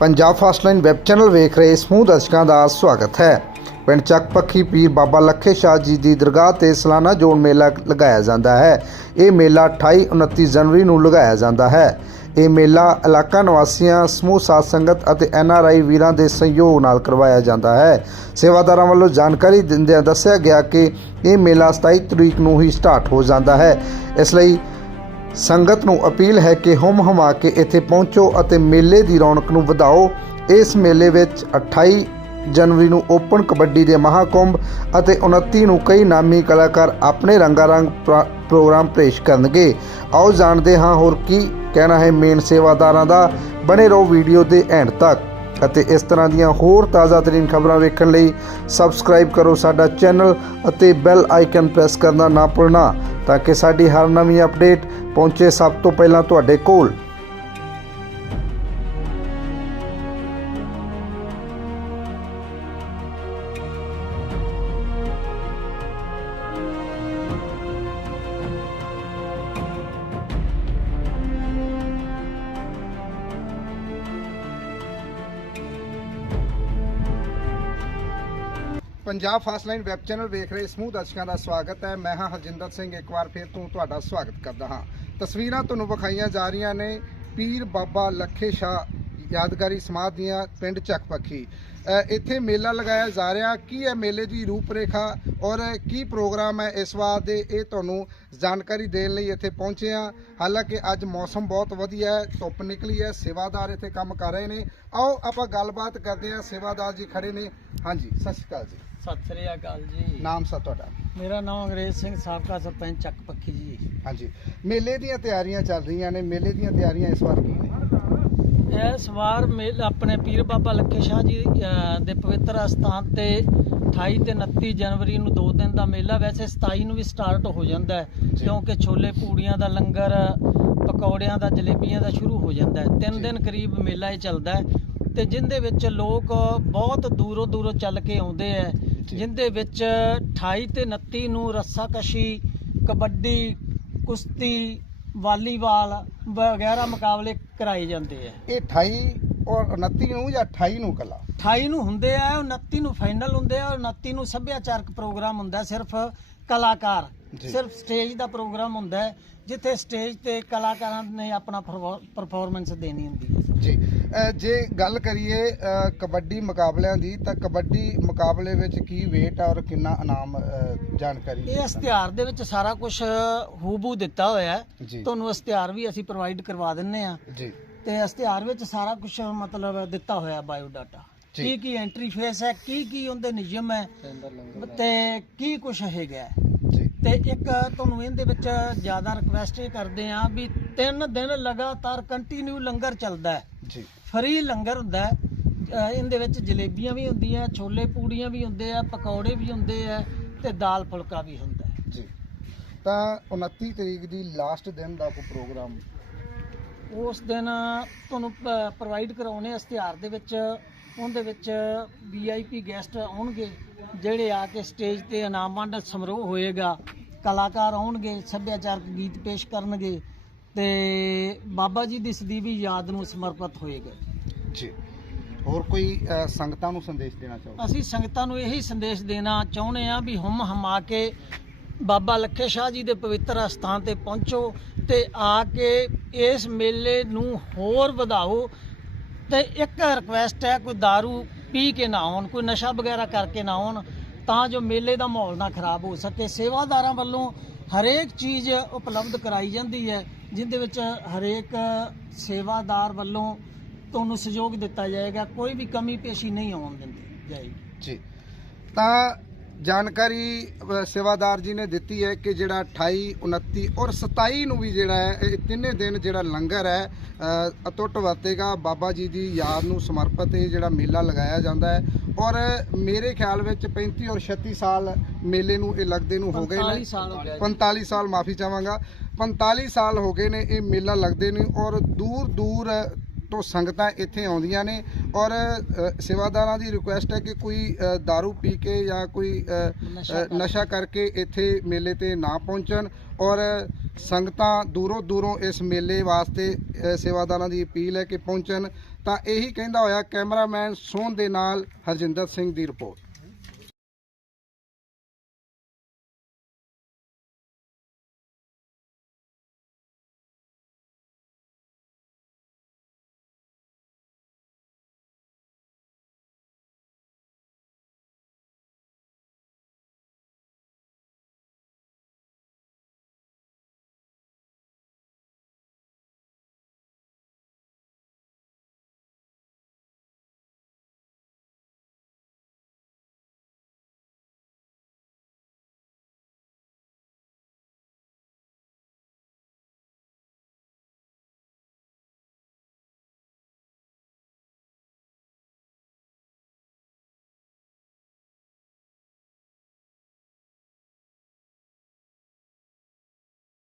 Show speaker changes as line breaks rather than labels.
Punjab ਫਾਸਟਲਾਈਨ web channel ਵੇਖ ਰਹੇ ਸਮੂਹ ਦਰਸ਼ਕਾਂ ਦਾ ਸਵਾਗਤ ਹੈ। ਪਿੰਡ ਚੱਕ ਪੱਖੀ ਪੀਰ ਬਾਬਾ ਲੱਖੇ ਸ਼ਾਹ ਜੀ ਦੀ ਦਰਗਾਹ ਤੇ ਸਾਲਾਨਾ ਜੋੜ ਮੇਲਾ ਲਗਾਇਆ ਜਾਂਦਾ ਹੈ। ਇਹ ਮੇਲਾ 28 29 ਜਨਵਰੀ ਨੂੰ ਲਗਾਇਆ ਜਾਂਦਾ ਹੈ। ਇਹ ਮੇਲਾ ਇਲਾਕਾ ਨਿਵਾਸੀਆਂ, ਸਮੂਹ ਸਾਧ ਸੰਗਤ ਅਤੇ ਐਨ ਆਰ ਆਈ ਵੀਰਾਂ ਦੇ ਸਹਿਯੋਗ ਨਾਲ ਕਰਵਾਇਆ ਜਾਂਦਾ ਹੈ। ਸੇਵਾਦਾਰਾਂ ਵੱਲੋਂ ਜਾਣਕਾਰੀ ਦਿੰਦਿਆਂ ਦੱਸਿਆ ਗਿਆ ਕਿ ਇਹ ਮੇਲਾ 27 ਤਰੀਕ ਨੂੰ ਹੀ ਸਟਾਰਟ ਹੋ ਜਾਂਦਾ ਹੈ। ਇਸ ਲਈ ਸੰਗਤ ਨੂੰ ਅਪੀਲ ਹੈ ਕਿ ਹੁਮ ਹਮਾ ਕੇ ਇੱਥੇ ਪਹੁੰਚੋ ਅਤੇ ਮੇਲੇ ਦੀ ਰੌਣਕ ਨੂੰ ਵਧਾਓ। ਇਸ ਮੇਲੇ ਵਿੱਚ 28 ਜਨਵਰੀ ਨੂੰ ਓਪਨ ਕਬੱਡੀ ਦੇ ਮਹਾਕੁੰਭ ਅਤੇ 29 ਨੂੰ ਕਈ ਨਾਮੀ ਕਲਾਕਾਰ ਆਪਣੇ ਰੰਗਾਰੰਗ ਪ੍ਰ- ਪ੍ਰੋਗਰਾਮ ਪੇਸ਼ ਕਰਨਗੇ। ਆਓ ਜਾਣਦੇ ਹਾਂ ਹੋਰ ਕੀ ਕਹਿਣਾ ਹੈ ਮੇਨ ਸੇਵਾਦਾਰਾਂ ਦਾ। ਬਣੇ ਰਹੋ ਵੀਡੀਓ ਦੇ ਐਂਡ ਤੱਕ। ਅਤੇ ਇਸ ਤਰ੍ਹਾਂ ਦੀਆਂ ਹੋਰ ਤਾਜ਼ਾ ਤਰੀਨ ਖਬਰਾਂ ਵੇਖਣ ਲਈ ਸਬਸਕ੍ਰਾਈਬ ਕਰੋ ਸਾਡਾ ਚੈਨਲ ਅਤੇ ਬੈਲ ਆਈਕਨ ਪ੍ਰੈਸ ਕਰਨਾ ਨਾ ਭੁੱਲਣਾ ਤਾਂ ਕਿ ਸਾਡੀ ਹਰ ਨਵੀਂ ਅਪਡੇਟ ਪਹੁੰਚੇ ਸਭ ਤੋਂ ਪਹਿਲਾਂ ਤੁਹਾਡੇ ਕੋਲ। ਪੰਜਾਬ ਫਾਸਟਲਾਈਨ ਵੈਬ ਚੈਨਲ ਵੇਖ ਰਹੇ ਸਮੂਹ ਦਰਸ਼ਕਾਂ ਦਾ ਸਵਾਗਤ ਹੈ। ਮੈਂ ਹਾਂ ਹਰਜਿੰਦਰ ਸਿੰਘ, ਇੱਕ ਵਾਰ ਫਿਰ ਤੋਂ ਤੁਹਾਡਾ ਸਵਾਗਤ ਕਰਦਾ ਹਾਂ। ਤਸਵੀਰਾਂ ਤੁਹਾਨੂੰ ਵਿਖਾਈਆਂ ਜਾ ਰਹੀਆਂ ਨੇ। ਪੀਰ ਬਾਬਾ ਲੱਖੇ ਸ਼ਾਹ ਯਾਦਗਾਰੀ ਸਮਾਧ ਦੀਆਂ ਪਿੰਡ ਚੱਕਪੱਖੀ। ਇੱਥੇ ਮੇਲਾ ਲਗਾਇਆ ਜਾ ਰਿਹਾ। ਕੀ ਹੈ ਮੇਲੇ ਦੀ ਰੂਪਰੇਖਾ ਔਰ ਕੀ ਪ੍ਰੋਗਰਾਮ ਹੈ? ਇਸ ਵਾਰ ਦੇ ਇਹ ਤੁਹਾਨੂੰ ਜਾਣਕਾਰੀ ਦੇਣ ਲਈ ਇੱਥੇ ਪਹੁੰਚੇ ਹਾਂ। ਹਾਲਾਂਕਿ ਅੱਜ ਮੌਸਮ ਬਹੁਤ ਵਧੀਆ ਹੈ ਧੁੱਪ ਨਿਕਲੀ ਹੈ ਸੇਵਾਦਾਰ ਇੱਥੇ ਕੰਮ ਕਰ ਰਹੇ ਨੇ। ਆਓ ਆਪਾਂ ਗੱਲਬਾਤ ਕਰਦੇ ਹਾਂ। ਸੇਵਾਦਾਰ ਜੀ ਖੜੇ ਨੇ। ਹਾਂਜੀ ਸਤਿ ਸ਼੍ਰੀ ਅਕਾਲ ਜੀ।
ਸਤਿ ਸ੍ਰੀ ਅਕਾਲ ਜੀ।
ਨਾਮ ਸਾ ਤੁਹਾਡਾ?
ਮੇਰਾ ਨਾਮ ਅੰਗਰੇਜ਼ ਸਿੰਘ ਸਾਬਕਾ ਸਰਪੰਚ ਚੱਕ ਪੱਖੀ ਜੀ।
ਹਾਂਜੀ। ਮੇਲੇ ਦੀਆਂ ਤਿਆਰੀਆਂ ਚੱਲ ਰਹੀਆਂ ਨੇ। ਮੇਲੇ ਦੀਆਂ ਤਿਆਰੀਆਂ ਇਸ ਵਾਰ ਕੀ ਨੇ?
ਇਸ ਵਾਰ ਮੇਲ ਆਪਣੇ ਪੀਰ ਬਾਬਾ ਲੱਖੇ ਸ਼ਾਹ ਜੀ ਦੇ ਪਵਿੱਤਰ ਅਸਥਾਨ ਤੇ 28 ਤੇ 29 ਜਨਵਰੀ ਨੂੰ ਦੋ ਦਿਨ ਦਾ ਮੇਲਾ ਵੈਸੇ 27 ਨੂੰ ਵੀ ਸਟਾਰਟ ਹੋ ਜਾਂਦਾ ਹੈ ਕਿਉਂਕਿ ਛੋਲੇ ਪੂੜੀਆਂ ਦਾ ਲੰਗਰ ਪਕੌੜਿਆਂ ਦਾ ਜਲੇਬੀਆਂ ਦਾ ਸ਼ੁਰੂ ਹੋ ਜਾਂਦਾ ਹੈ ਤਿੰਨ। ਦਿਨ ਕਰੀਬ ਮੇਲਾ ਇਹ ਚੱਲਦਾ ਹੈ ਤੇ ਜਿੰਦੇ ਵਿੱਚ ਲੋਕ ਬਹੁਤ ਦੂਰੋਂ ਦੂਰੋਂ ਚੱਲ ਕੇ ਆਉਂਦੇ
ਜੀ।
ਜਿੰਦੇ ਵਿੱਚ 28 ਤੇ 29 ਨੂੰ ਰੱਸਾਕਸ਼ੀ ਕਬੱਡੀ ਕੁਸ਼ਤੀ ਵਾਲੀਬਾਲ ਵਗੈਰਾ ਮੁਕਾਬਲੇ ਕਰਾਏ ਜਾਂਦੇ ਆ।
ਇਹ 28 ਔਰ 29 ਨੂੰ ਜਾਂ 28 ਨੂੰ ਕਲਾ?
28 ਨੂੰ ਹੁੰਦੇ ਆ 29 ਨੂੰ ਫਾਈਨਲ ਹੁੰਦੇ ਆ 29 ਨੂੰ ਸੱਭਿਆਚਾਰਕ ਪ੍ਰੋਗਰਾਮ ਹੁੰਦਾ ਸਿਰਫ ਕਲਾਕਾਰ। ਸਿਰਫ ਸਟੇਜ ਦਾ ਪ੍ਰੋਗਰਾਮ ਹੁੰਦਾ ਹੈ ਜਿੱਥੇ ਸਟੇਜ ਤੇ ਕਲਾਕਾਰਾਂ ਨੇ ਆਪਣਾ ਪਰਫਾਰਮੈਂਸ ਦੇਣੀ ਹੁੰਦੀ ਹੈ।
ਜੀ। ਜੇ ਗੱਲ ਕਰੀਏ ਕਬੱਡੀ ਮੁਕਾਬਲਿਆਂ ਦੀ ਤਾਂ ਕਬੱਡੀ ਮੁਕਾਬਲੇ ਵਿੱਚ ਕੀ ਵੇਟ ਔਰ ਕਿੰਨਾ ਇਨਾਮ ਜਾਣਕਾਰੀ
ਇਹ ਇਸ਼ਤਿਹਾਰ ਦੇ ਵਿੱਚ ਸਾਰਾ ਕੁਝ ਹੂਬੂ ਦਿੱਤਾ ਹੋਇਆ ਹੈ। ਤੁਹਾਨੂੰ ਇਸ਼ਤਿਹਾਰ ਵੀ ਅਸੀਂ ਪ੍ਰੋਵਾਈਡ ਕਰਵਾ ਦਿੰਨੇ ਆ
ਜੀ।
ਤੇ ਇਸ਼ਤਿਹਾਰ ਵਿੱਚ ਸਾਰਾ ਕੁਝ ਮਤਲਬ ਦਿੱਤਾ ਹੋਇਆ ਬਾਇਓ ਡਾਟਾ। ਕੀ ਕੀ ਐਂਟਰੀ ਫੇਸ ਹੈ ਕੀ ਕੀ ਉਹਦੇ ਨਿਯਮ ਹੈ ਤੇ ਕੀ ਕੁਝ ਹੈਗਾ ਤੇ ਇੱਕ ਤੁਹਾਨੂੰ ਇਹਦੇ ਵਿੱਚ ਜ਼ਿਆਦਾ ਰਿਕਵੈਸਟ ਇਹ ਕਰਦੇ ਆ ਵੀ ਤਿੰਨ ਦਿਨ ਲਗਾਤਾਰ ਕੰਟੀਨਿਊ ਲੰਗਰ ਚੱਲਦਾ ਹੈ।
ਜੀ।
ਫਰੀ ਲੰਗਰ ਹੁੰਦਾ ਹੈ। ਇਹਦੇ ਵਿੱਚ ਜਲੇਬੀਆਂ ਵੀ ਹੁੰਦੀਆਂ ਛੋਲੇ ਪੂੜੀਆਂ ਵੀ ਹੁੰਦੇ ਆ ਪਕੌੜੇ ਵੀ ਹੁੰਦੇ ਆ ਤੇ ਦਾਲ ਫੁਲਕਾ ਵੀ ਹੁੰਦਾ
ਜੀ। ਤਾਂ 29 ਤਰੀਕ ਦੀ ਲਾਸਟ ਦਿਨ ਦਾ ਕੋਈ ਪ੍ਰੋਗਰਾਮ
ਉਸ ਦਿਨ ਤੁਹਾਨੂੰ ਪ੍ਰੋਵਾਈਡ ਕਰਾਉਣੇ ਇਸ਼ਤਿਹਾਰ ਦੇ ਵਿੱਚ। ਉਹਦੇ ਵਿੱਚ ਵੀਆਈਪੀ ਗੈਸਟ ਆਉਣਗੇ ਜਿਹੜੇ ਆ ਕੇ ਸਟੇਜ ਤੇ ਇਨਾਮ ਵੰਡ ਸਮਾਰੋਹ ਹੋਏਗਾ। ਕਲਾਕਾਰ ਆਉਣਗੇ ਸੱਭਿਆਚਾਰਕ ਗੀਤ ਪੇਸ਼ ਕਰਨਗੇ ਤੇ ਬਾਬਾ ਜੀ ਦੀ ਸਦੀਵੀ ਯਾਦ ਨੂੰ ਸਮਰਪਿਤ ਹੋਏਗਾ।
ਜੀ। ਹੋਰ ਕੋਈ ਸੰਗਤਾਂ ਨੂੰ ਸੰਦੇਸ਼ ਦੇਣਾ ਚਾਹੋ
ਅਸੀਂ ਸੰਗਤਾਂ ਨੂੰ ਇਹੀ ਸੰਦੇਸ਼ ਦੇਣਾ ਚਾਹੁੰਦੇ ਆ ਵੀ ਹਮ ਹਮਾ ਕੇ ਬਾਬਾ ਲੱਖੇ ਸ਼ਾਹ ਜੀ ਦੇ ਪਵਿੱਤਰ ਅਸਥਾਨ ਤੇ ਪਹੁੰਚੋ ਤੇ ਆ ਕੇ ਇਸ ਮੇਲੇ ਨੂੰ ਹੋਰ ਵਧਾਓ। ਤੇ ਇੱਕ ਰਿਕਵੈਸਟ ਹੈ, ਕੋਈ दारू ਪੀ ਕੇ ਨਾ ਆਉਣ, ਕੋਈ ਨਸ਼ਾ ਵਗੈਰਾ ਕਰਕੇ ਨਾ ਆਉਣ, ਤਾਂ ਜੋ ਮੇਲੇ ਦਾ ਮਾਹੌਲ ਨਾ ਖਰਾਬ ਹੋ ਸਕੇ। ਸੇਵਾਦਾਰਾਂ ਵੱਲੋਂ ਹਰੇਕ ਚੀਜ਼ ਉਪਲਬਧ ਕਰਾਈ ਜਾਂਦੀ ਹੈ, ਜਿੰਦੇ ਵਿੱਚ ਹਰੇਕ ਸੇਵਾਦਾਰ ਵੱਲੋਂ ਤੁਹਾਨੂੰ ਸਹਿਯੋਗ ਦਿੱਤਾ ਜਾਏਗਾ। ਕੋਈ ਵੀ ਕਮੀ ਪੇਸ਼ੀ ਨਹੀਂ ਆਉਣ ਦਿੰਦੀ। ਜਾਏਗੀ
ਜੀ। ਤਾਂ ਜਾਣਕਾਰੀ ਸੇਵਾਦਾਰ ਜੀ ਨੇ ਦਿੱਤੀ ਹੈ ਕਿ ਜਿਹੜਾ 28 29 ਔਰ 27 ਨੂੰ ਵੀ ਜਿਹੜਾ ਹੈ ਇਹ ਤਿੰਨੇ ਦਿਨ ਜਿਹੜਾ ਲੰਗਰ ਹੈ ਅਟੁੱਟ ਵਰਤੇਗਾ। ਬਾਬਾ ਜੀ ਦੀ ਯਾਦ ਨੂੰ ਸਮਰਪਿਤ ਇਹ ਜਿਹੜਾ ਮੇਲਾ ਲਗਾਇਆ ਜਾਂਦਾ ਹੈ। ਔਰ ਮੇਰੇ ਖਿਆਲ ਵਿੱਚ 35 ਔਰ 36 ਸਾਲ ਮੇਲੇ ਨੂੰ ਇਹ ਲੱਗਦੇ ਨੂੰ ਹੋ ਗਏ
45
ਨੇ
ਸਾਲ ਹੋ ਗਿਆ ਜੀ।
45 ਸਾਲ ਮਾਫੀ ਚਾਹਾਂਗਾ। 45 ਸਾਲ ਹੋ ਗਏ ਨੇ ਇਹ ਮੇਲਾ ਲੱਗਦੇ ਨੇ ਔਰ ਦੂਰ ਦੂਰ ਤੋਂ ਸੰਗਤਾਂ ਇੱਥੇ ਆਉਂਦੀਆਂ ਨੇ ਔਰ ਸੇਵਾਦਾਰਾਂ ਦੀ ਰਿਕੁਐਸਟ ਹੈ ਕਿ ਕੋਈ दारू ਪੀ ਕੇ ਜਾਂ ਕੋਈ
ਨਸ਼ਾ
ਕਰਕੇ। ਇੱਥੇ ਮੇਲੇ ਤੇ ਨਾ ਪਹੁੰਚਣ ਔਰ ਸੰਗਤਾਂ ਦੂਰੋਂ ਦੂਰੋਂ ਇਸ ਮੇਲੇ ਵਾਸਤੇ ਸੇਵਾਦਾਰਾਂ ਦੀ ਅਪੀਲ ਹੈ ਕਿ ਪਹੁੰਚਣ। ਤਾਂ ਇਹੀ ਕਹਿੰਦਾ ਹੋਇਆ ਕੈਮਰਾਮੈਨ ਸੋਹਣ ਦੇ ਨਾਲ ਹਰਜਿੰਦਰ ਸਿੰਘ ਦੀ ਰਿਪੋਰਟ।